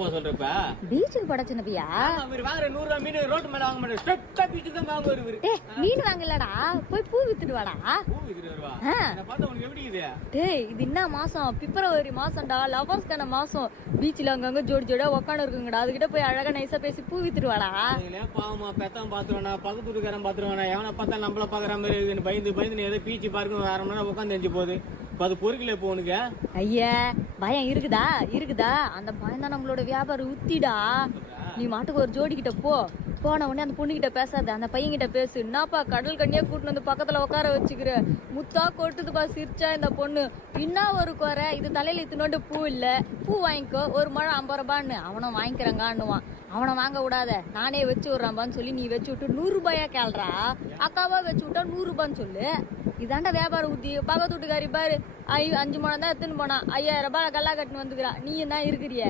போக சொல்றப்ப. பீச்சுக்கு போட சின்னப்பியா? அவர் வாங்குற நூறு ரூபாய் மீன் ரோட்டு மேல வாங்க மாட்டாரு. ஸ்ட்ரெட்டா பீச்சுக்கு தான் வாங்குவாரு இவரு. டேய் மீன் வாங்கலடா. போய் பூ வித்துட்டு வாடா. பூ வித்துட்டு வருவா? பார்த்தா உனக்கு எப்படி இது? டேய் இது என்ன மாசம்? பிப்ரவரி மாசம்டா. லவர்ஸ்க்கான மாசம். பீச்ல அங்கங்க ஜோடி ஜோடியா உட்காந்து இருக்குங்கடா அதுகிட்ட போய் அழகா நைஸா பேசி பூ வித்துட்டு வாடா. பாவமா பெத்தான் பாத்துருவானா பக்கத்து வீட்டுக்காரன் பாத்துருவானா எவனை பார்த்தா நம்மள பாக்குற மாதிரி பயந்து பயந்து ஏதோ பீச்சு பார்க்க நேரம் உட்காந்து எஞ்சி போகுது. அது பொறுக்கல இப்போ உனக்கு? ஐயா பயம் இருக்குதா? இருக்குதா? அந்த பயம் தான் நம்மளோட வியாபாரம் உத்திடா. நீ மாட்டுக்கு ஒரு ஜோடி கிட்ட போ. போன உடனே அந்த பொண்ணு கிட்ட பேசாத அந்த பையன் கிட்ட பேசு. என்னப்பா கடல் கண்ணியா கூட்டிட்டு வந்து பக்கத்துல உட்கார வச்சுக்கிற? முத்தா கொட்டுதுப்பா சிரிச்சா இந்த பொண்ணு. இன்னும் ஒரு குறை இது தலையில இத்தினோண்டு பூ இல்ல. பூ வாங்கிக்கோ ஒரு முழம் ஐம்பது ரூபான்னு. அவனும் வாங்கிக்கிறங்கான்னுவான். அவனை வாங்க விடாத. நானே வச்சு விட்றான்பான்னு சொல்லி நீ வச்சு விட்டு நூறு ரூபாயா கேள்றா? அக்காவா வச்சு விட்டா நூறு ரூபான்னு சொல்லு. இதாண்டா வியாபார உத்தி. பக்கத்து வீட்டுக்காரி பாரு. ஐயோ அஞ்சு முழம் தான் எடுத்துன்னு போனான். ஐயாயிரம் ரூபாய் கல்லா கட்டுன்னு வந்துக்கிறா. நீ என்ன இருக்கிறிய?